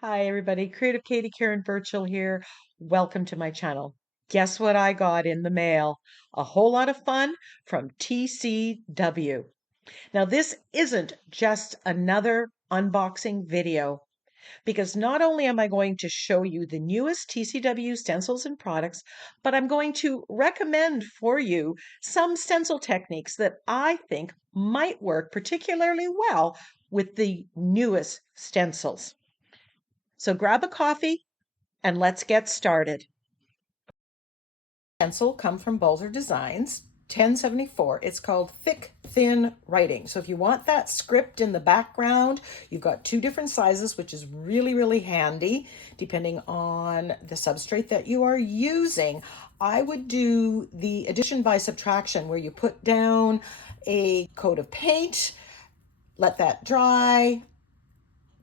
Hi, everybody. Creative Katie Karen Burchill here. Welcome to my channel. Guess what I got in the mail? A whole lot of fun from TCW. Now, this isn't just another unboxing video because not only am I going to show you the newest TCW stencils and products, but I'm going to recommend for you some stencil techniques that I think might work particularly well with the newest stencils. So grab a coffee and let's get started. Stencil come from Balzer Designs, 1074. It's called Thick Thin Writing. So if you want that script in the background, you've got two different sizes, which is really handy depending on the substrate that you are using. I would do the addition by subtraction where you put down a coat of paint, let that dry,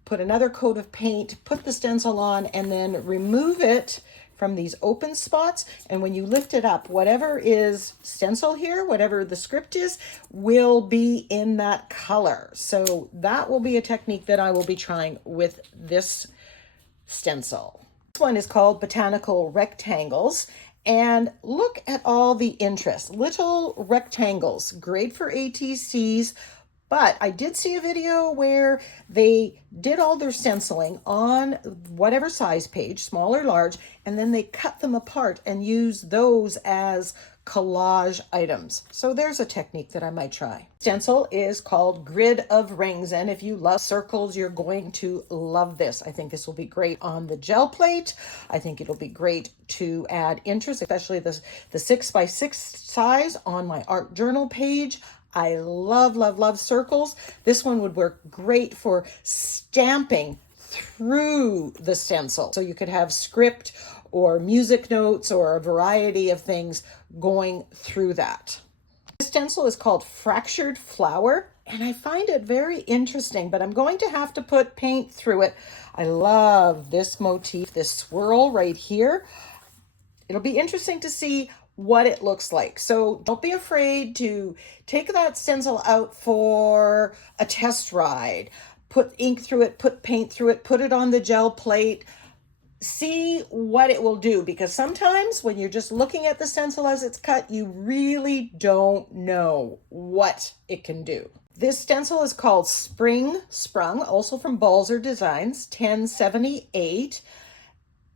put another coat of paint, put the stencil on, and then remove it from these open spots. And when you lift it up, whatever is stencil here, whatever the script is, will be in that color. So that will be a technique that I will be trying with this stencil. This one is called Botanical Rectangles. And look at all the interest. Little rectangles, great for ATCs. But I did see a video where they did all their stenciling on whatever size page, small or large, and then they cut them apart and use those as collage items. So there's a technique that I might try. Stencil is called Grid of Rings, and if you love circles, you're going to love this. I think this will be great on the gel plate. I think it'll be great to add interest, especially the 6x6 size on my art journal page. I love circles. This one would work great for stamping through the stencil. So you could have script or music notes or a variety of things going through that. This stencil is called Fractured Flower, and I find it very interesting, but I'm going to have to put paint through it. I love this motif, this swirl right here. It'll be interesting to see what it looks like. So don't be afraid to take that stencil out for a test ride. Put ink through it, put paint through it, put it on the gel plate. See what it will do, because sometimes when you're just looking at the stencil as it's cut, you really don't know what it can do. This stencil is called Spring Sprung, also from Balzer Designs, 1078.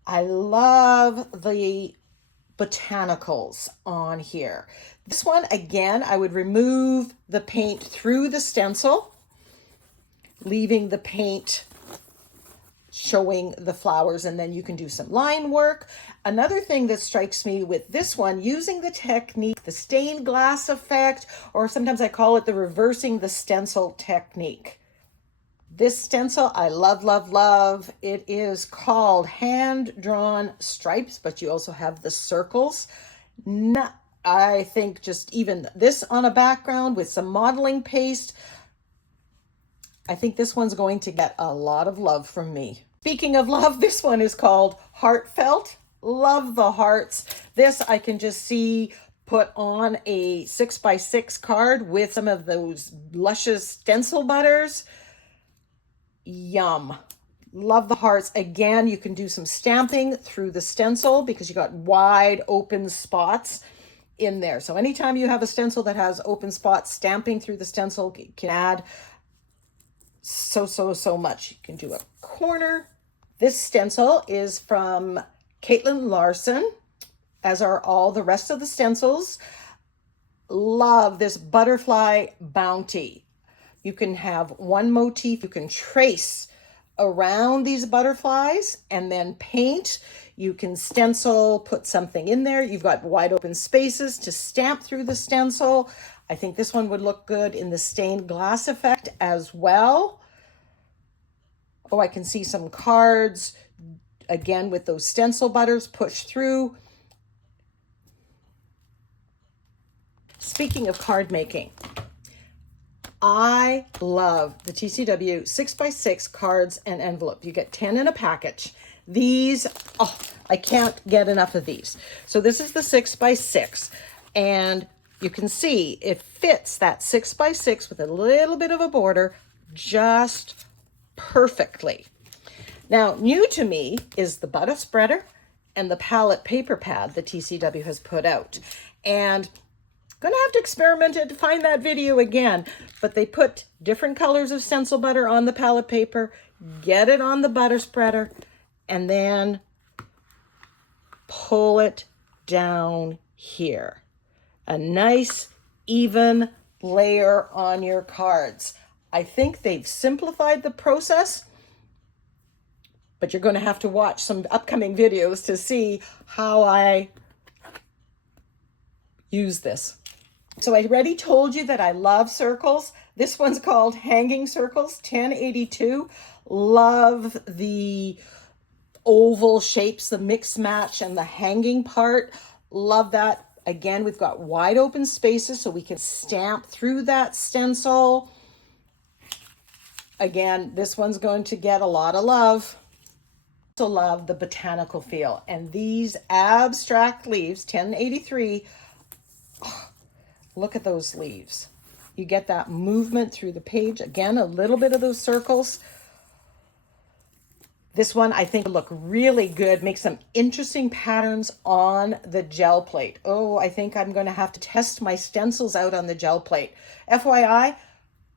I love the botanicals on here. This one, again, I would remove the paint through the stencil, leaving the paint showing the flowers, and then you can do some line work. Another thing that strikes me with this one, using the technique, the stained glass effect, or sometimes I call it the reversing the stencil technique. This stencil I love. It is called Hand-Drawn Stripes, but you also have the circles. I think just even this on a background with some modeling paste, I think this one's going to get a lot of love from me. Speaking of love, this one is called Heartfelt. Love the hearts. This I can just see put on a 6x6 card with some of those luscious stencil butters. Yum. Love the hearts. Again, you can do some stamping through the stencil because you got wide open spots in there. So anytime you have a stencil that has open spots, stamping through the stencil can add so much. You can do a corner. This stencil is from Caitlin Larson, as are all the rest of the stencils. Love this Butterfly Bounty. You can have one motif, you can trace around these butterflies and then paint. You can stencil, put something in there. You've got wide open spaces to stamp through the stencil. I think this one would look good in the stained glass effect as well. Oh, I can see some cards, again, with those stencil butters pushed through. Speaking of card making, I love the TCW 6x6 cards and envelope. You get 10 in a package. These, oh, I can't get enough of these. So this is the 6x6, and you can see it fits that 6x6 with a little bit of a border just perfectly. Now, new to me is the butter spreader and the palette paper pad that TCW has put out. And gonna have to experiment to find that video again, but they put different colors of stencil butter on the palette paper, get it on the butter spreader, and then pull it down here. A nice, even layer on your cards. I think they've simplified the process, but you're going to have to watch some upcoming videos to see how I use this. So I already told you that I love circles. This one's called Hanging Circles, 1082. Love the oval shapes, the mix match and the hanging part. Love that. Again, we've got wide open spaces so we can stamp through that stencil. Again, this one's going to get a lot of love. I also love the botanical feel. And these abstract leaves, 1083, look at those leaves. You get that movement through the page. Again, a little bit of those circles. This one I think will look really good, make some interesting patterns on the gel plate. Oh, I think I'm going to have to test my stencils out on the gel plate. FYI,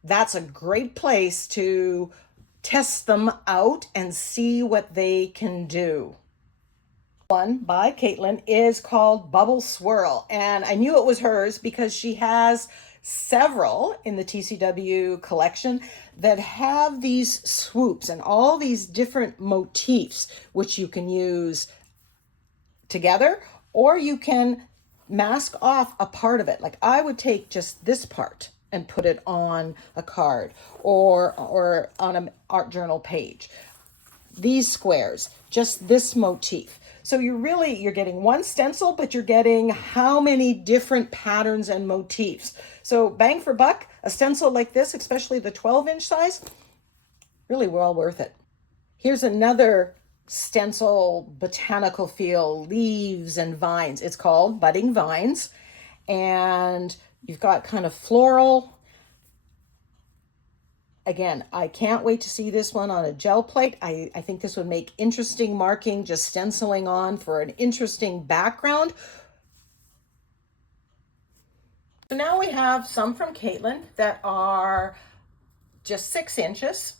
that's a great place to test them out and see what they can do. One by Caitlin is called Bubble Swirl, and I knew it was hers because she has several in the TCW collection that have these swoops and all these different motifs which you can use together, or you can mask off a part of it. Like I would take just this part and put it on a card or on an art journal page. These squares, just this motif. So you're getting one stencil, but you're getting how many different patterns and motifs. So bang for buck, a stencil like this, especially the 12-inch size, really well worth it. Here's another stencil botanical feel, leaves and vines. It's called Budding Vines. And you've got kind of floral. Again, I can't wait to see this one on a gel plate. I think this would make interesting marking, just stenciling on for an interesting background. So now we have some from Caitlin that are just 6 inches.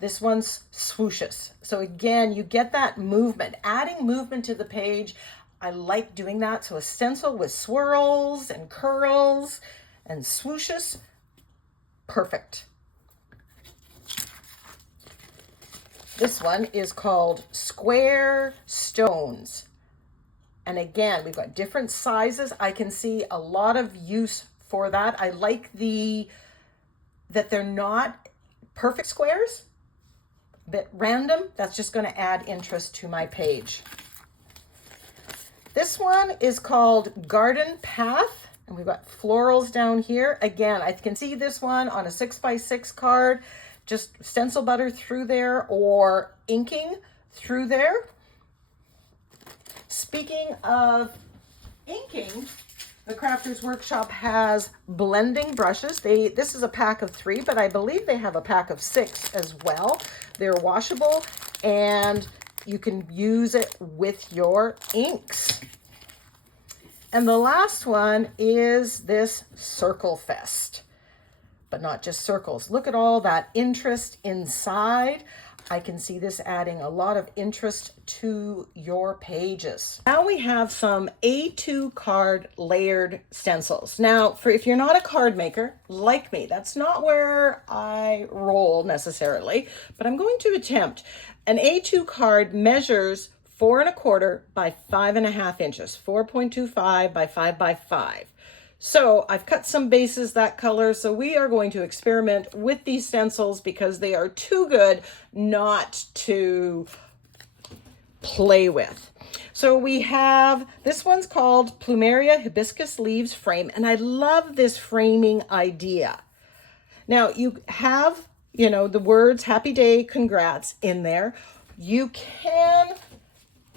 This one's swooshes. So again, you get that movement, adding movement to the page. I like doing that. So a stencil with swirls and curls and swooshes, perfect. This one is called Square Stones. And again, we've got different sizes. I can see a lot of use for that. I like that they're not perfect squares, a bit random. That's just going to add interest to my page. This one is called Garden Path. And we've got florals down here. Again, I can see this one on a 6x6 card. Just stencil butter through there or inking through there. Speaking of inking, the Crafters Workshop has blending brushes. This is a pack of 3, but I believe they have a pack of 6 as well. They're washable and you can use it with your inks. And the last one is this Circle Fest. But not just circles. Look at all that interest inside. I can see this adding a lot of interest to your pages. Now we have some A2 card layered stencils. Now, if you're not a card maker like me, that's not where I roll necessarily, but I'm going to attempt. An A2 card measures 4 1/4 by 5.5 inches, 4.25 by 5 by 5. So I've cut some bases that color, so we are going to experiment with these stencils because they are too good not to play with. So we have, this one's called Plumeria Hibiscus Leaves Frame, and I love this framing idea. Now you have, the words Happy Day, Congrats in there. You can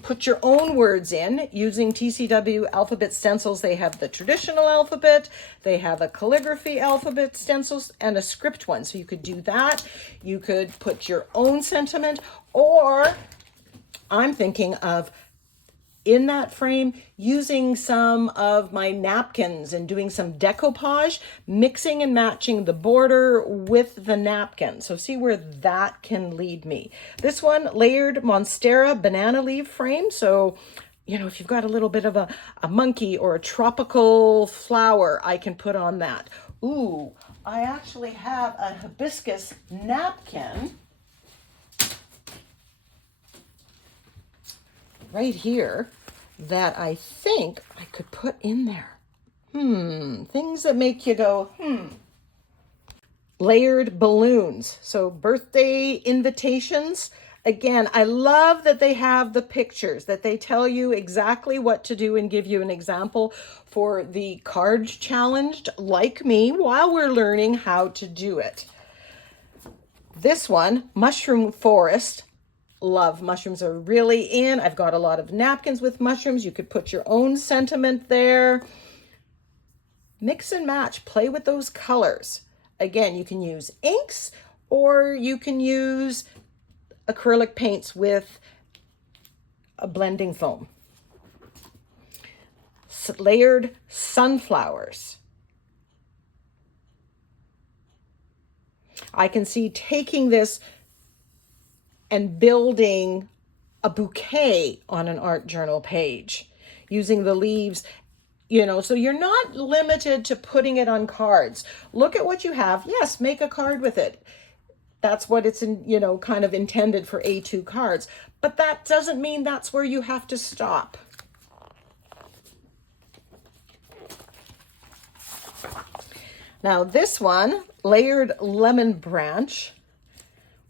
put your own words in using TCW alphabet stencils. They have the traditional alphabet, they have a calligraphy alphabet stencils, and a script one. So you could do that. You could put your own sentiment, or I'm thinking of, in that frame, using some of my napkins and doing some decoupage, mixing and matching the border with the napkin. So see where that can lead me. This one, layered Monstera banana leaf frame. So, you know, if you've got a little bit of a monkey or a tropical flower, I can put on that. Ooh, I actually have a hibiscus napkin right here that I think I could put in there. Things that make you go, Layered balloons. So birthday invitations. Again, I love that they have the pictures, that they tell you exactly what to do and give you an example for the card challenged like me while we're learning how to do it. This one, mushroom forest. Love mushrooms are really in. I've got a lot of napkins with mushrooms. You could put your own sentiment there. Mix and match, play with those colors. Again, you can use inks or you can use acrylic paints with a blending foam. Layered sunflowers. I can see taking this and building a bouquet on an art journal page using the leaves, you know, so you're not limited to putting it on cards. Look at what you have. Yes, make a card with it. That's what it's in, you know, kind of intended for A2 cards, but that doesn't mean that's where you have to stop. Now this one, layered lemon branch.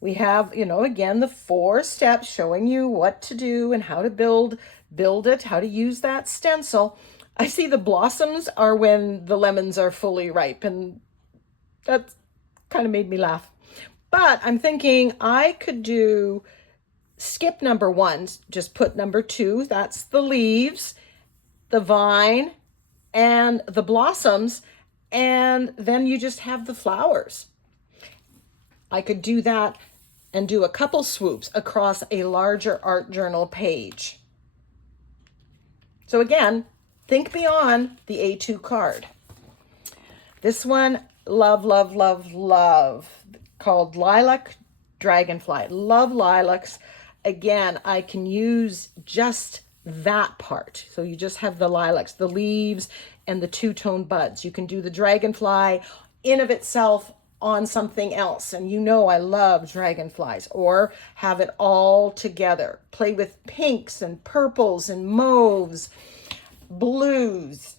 We have, you know, again, the 4 steps showing you what to do and how to build it, how to use that stencil. I see the blossoms are when the lemons are fully ripe, and that kind of made me laugh. But I'm thinking I could do, skip number 1, just put number 2, that's the leaves, the vine, and the blossoms, and then you just have the flowers. I could do that and do a couple swoops across a larger art journal page. So again, think beyond the A2 card. This one, love, love, love, love, called Lilac Dragonfly. Love lilacs. Again, I can use just that part. So you just have the lilacs, the leaves, and the two-tone buds. You can do the dragonfly in of itself on something else, and you know I love dragonflies, or have it all together. Play with pinks and purples and mauves, blues.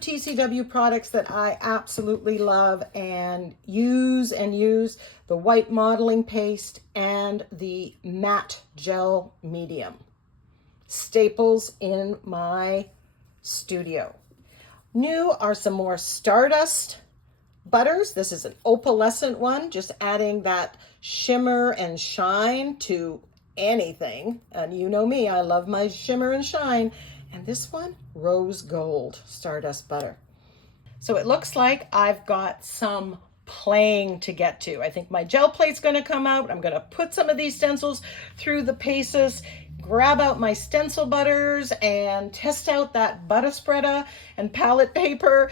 TCW products that I absolutely love and use the white modeling paste and the matte gel medium. Staples in my studio. New are some more Stardust butters. This is an opalescent one, just adding that shimmer and shine to anything. And you know me, I love my shimmer and shine. And this one, rose gold Stardust butter. So it looks like I've got some playing to get to. I think my gel plate's going to come out. I'm going to put some of these stencils through the paces, grab out my stencil butters and test out that butter spreader and palette paper.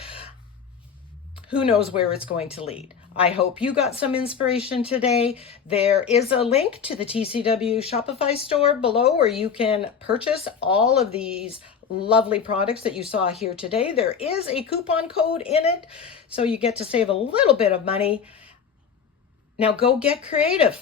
Who knows where it's going to lead. I hope you got some inspiration today. There is a link to the TCW Shopify store below where you can purchase all of these lovely products that you saw here today. There is a coupon code in it, so you get to save a little bit of money. Now go get creative.